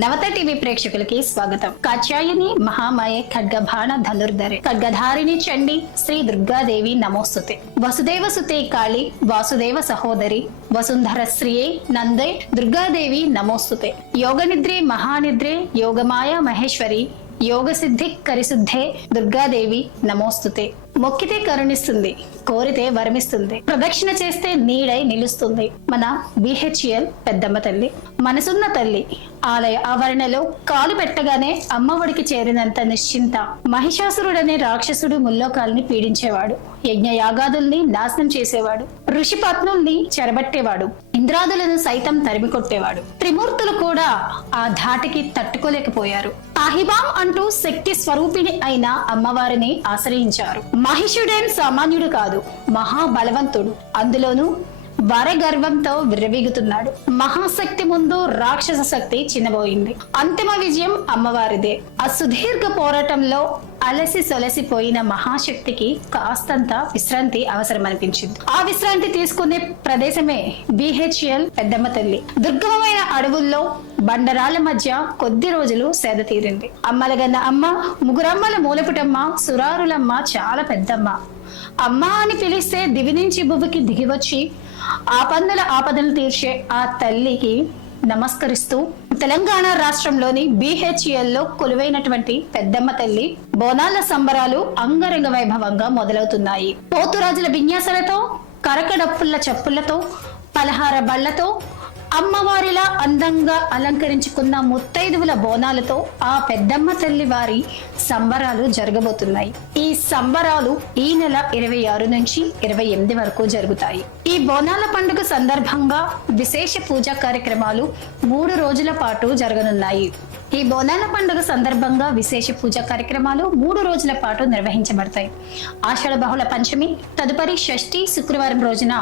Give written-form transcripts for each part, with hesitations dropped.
నవత TV ప్రేక్షకులకి స్వాగతం. కాత్యాయని మహామాయే ఖడ్గబాణ ధనుర్ధరే ఖడ్గధారిణి చండి శ్రీ దుర్గాదేవి నమోస్తుతే. వసుదేవ సుతే కాళి వాసుదేవ సహోదరి వసుంధర శ్రీయే నందే దుర్గాదేవి నమోస్తుతే. యోగ నిద్రే మహానిద్రే యోగమాయ మహేశ్వరి యోగ సిద్ధి కరిశుద్ధే దుర్గాదేవి నమోస్తుతే. మొక్కితే కరుణిస్తుంది, కోరితే వరమిస్తుంది, ప్రదక్షిణ చేస్తే నీడై నిలుస్తుంది. మన బిహెచ్ఎల్ పెద్దమ్మ తల్లి మనసున్న తల్లి. ఆలయ ఆవరణలో కాలు పెట్టగానే అమ్మఒడికి చేరినంత నిశ్చింత. మహిషాసురుడనే రాక్షసుడు ముల్లోకాల్ని పీడించేవాడు, యజ్ఞ యాగాదుల్ని నాశనం చేసేవాడు, ఋషి పత్నుల్ని చెరబట్టేవాడు, ఇంద్రాదులను సైతం తరిమి కొట్టేవాడు. త్రిమూర్తులు కూడా ఆ ధాటికి తట్టుకోలేకపోయారు. పాహిబాం అంటూ శక్తి స్వరూపిణి అయిన అమ్మవారిని ఆశ్రయించారు. మహిషుడేం సామాన్యుడు కాదు, మహాబలవంతుడు. అందులోనూ వరగర్వంతో విర్రవీగుతున్నాడు. మహాశక్తి ముందు రాక్షస శక్తి చిన్నబోయింది. అంతిమ విజయం అమ్మవారిదే. ఆ సుదీర్ఘ పోరాటంలో అలసి సొలసిపోయిన మహాశక్తికి కాస్తంత విశ్రాంతి అవసరమనిపించింది. ఆ విశ్రాంతి తీసుకునే ప్రదేశమే బిహెచ్ఎల్ పెద్దమ్మ తల్లి. దుర్గమమైన అడవుల్లో బండరాళ్ల మధ్య కొద్ది రోజులు సేద తీరింది. అమ్మలగన్న అమ్మ, ముగురమ్మల మూలపుటమ్మ, సురారులమ్మ, చాలా పెద్దమ్మ. అమ్మ అని పిలిస్తే దివి నుంచి భువికి దిగివచ్చి ఆపదలు తీర్చే ఆ తల్లికి నమస్కరిస్తూ తెలంగాణ రాష్ట్రంలోని బిహెచ్ఎల్ లో కొలువైనటువంటి పెద్దమ్మ తల్లి బోనాల సంబరాలు అంగరంగ వైభవంగా మొదలవుతున్నాయి. పోతురాజుల విన్యాసాలతో, కరకడప్పుల చప్పులతో, పలహార బళ్లతో, అమ్మవారిలా అందంగా అలంకరించుకున్న ముత్తైదువుల బోనాలతో ఆ పెద్దమ్మ తల్లి వారి సంబరాలు జరగబోతున్నాయి. ఈ సంబరాలు ఈ నెల 26 నుంచి 28 వరకు జరుగుతాయి. ఈ బోనాల పండుగ సందర్భంగా విశేష పూజా కార్యక్రమాలు 3 రోజుల పాటు జరగనున్నాయి. ఈ బోనాల పండుగ సందర్భంగా విశేష పూజా కార్యక్రమాలు 3 రోజుల పాటు నిర్వహించబడతాయి. ఆషాఢ బహుళ పంచమి తదుపరి షష్ఠి శుక్రవారం రోజున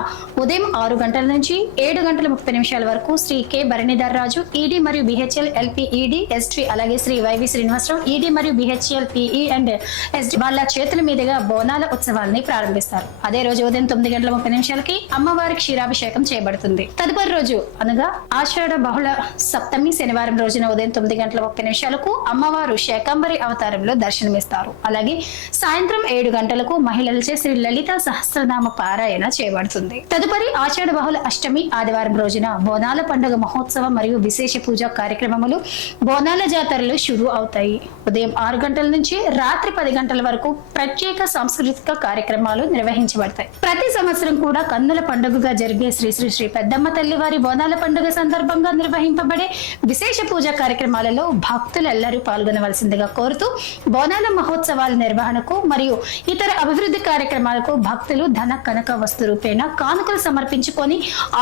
ఉదయం 6 గంటల నుంచి 7 గంటల 30 నిమిషాల వరకు శ్రీ కె భరణిధర్ రాజు ఈడీ మరియు బిహెచ్ఎల్ ఎల్పి ఈడీ ఎస్టీ అలాగే శ్రీ వైవి శ్రీనివాసరావు ఈడీ మరియు బిహెచ్ఎల్ పిఈ అండ్ ఎస్డి వాళ్ళ చేతుల మీదుగా బోనాల ఉత్సవాన్ని ప్రారంభిస్తారు. అదే రోజు ఉదయం 9 గంటల 30 నిమిషాలకి అమ్మవారి క్షీరాభిషేకం చేయబడుతుంది. తదుపరి రోజు అనగా ఆషాఢ బహుళ సప్తమి శనివారం రోజున ఉదయం 9 గంటల 30 నిమిషాలకు అమ్మవారు శాకంబరి అవతారంలో దర్శనమిస్తారు. అలాగే సాయంత్రం 7 గంటలకు మహిళలచే శ్రీ లలిత సహస్రనామ పారాయణ చేయబడుతుంది. తదుపరి ఆషాఢ బహుళ అష్టమి ఆదివారం రోజున బోనాల పండుగ మహోత్సవం మరియు విశేష పూజా కార్యక్రమములు బోనాల జాతరలు షురు అవుతాయి. ఉదయం 6 గంటల నుంచి రాత్రి 10 గంటల వరకు ప్రత్యేక సాంస్కృతిక కార్యక్రమాలు నిర్వహించబడతాయి. ప్రతి సంవత్సరం కూడా కన్నుల పండుగగా జరిగే శ్రీ శ్రీ శ్రీ పెద్దమ్మ తల్లి వారి బోనాల పండుగ సందర్భంగా నిర్వహింపబడే విశేష పూజా కార్యక్రమాలలో భక్తులెల్లరూ పాల్గొనవలసిందిగా కోరుతూ బోనాల మహోత్సవాల నిర్వహణకు మరియు ఇతర అభివృద్ధి కార్యక్రమాలకు భక్తులు ధన కనక వస్తు రూపేణ కానుకలు సమర్పించుకొని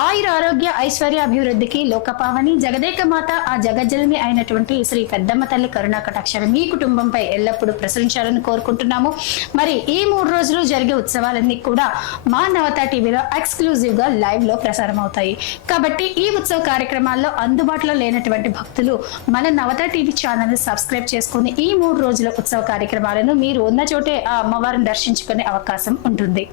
ఆయుర ఆరోగ్య ఐశ్వర్య అభివృద్ధికి లోకపావని జగదేక మాత ఆ జగజ్జనని అయినటువంటి శ్రీ పెద్దమ్మ తల్లి కరుణా కటాక్షాలు మీ కుటుంబంపై ఎల్లప్పుడూ ప్రసరించాలని కోరుకుంటున్నాము. మరి ఈ 3 రోజులు జరిగే ఉత్సవాలన్నీ కూడా మా నవత టీవీలో ఎక్స్క్లూజివ్ గా లైవ్ లో ప్రసారం అవుతాయి. కాబట్టి ఈ ఉత్సవ కార్యక్రమాల్లో అందుబాటులో లేనటువంటి భక్తులు మన నవత టీవీ ఛానల్ సబ్స్క్రైబ్ చేసుకుని ఈ 3 రోజుల ఉత్సవ కార్యక్రమాలను మీరు ఉన్న చోటే ఆ అమ్మవారిని దర్శించుకునే అవకాశం ఉంటుంది.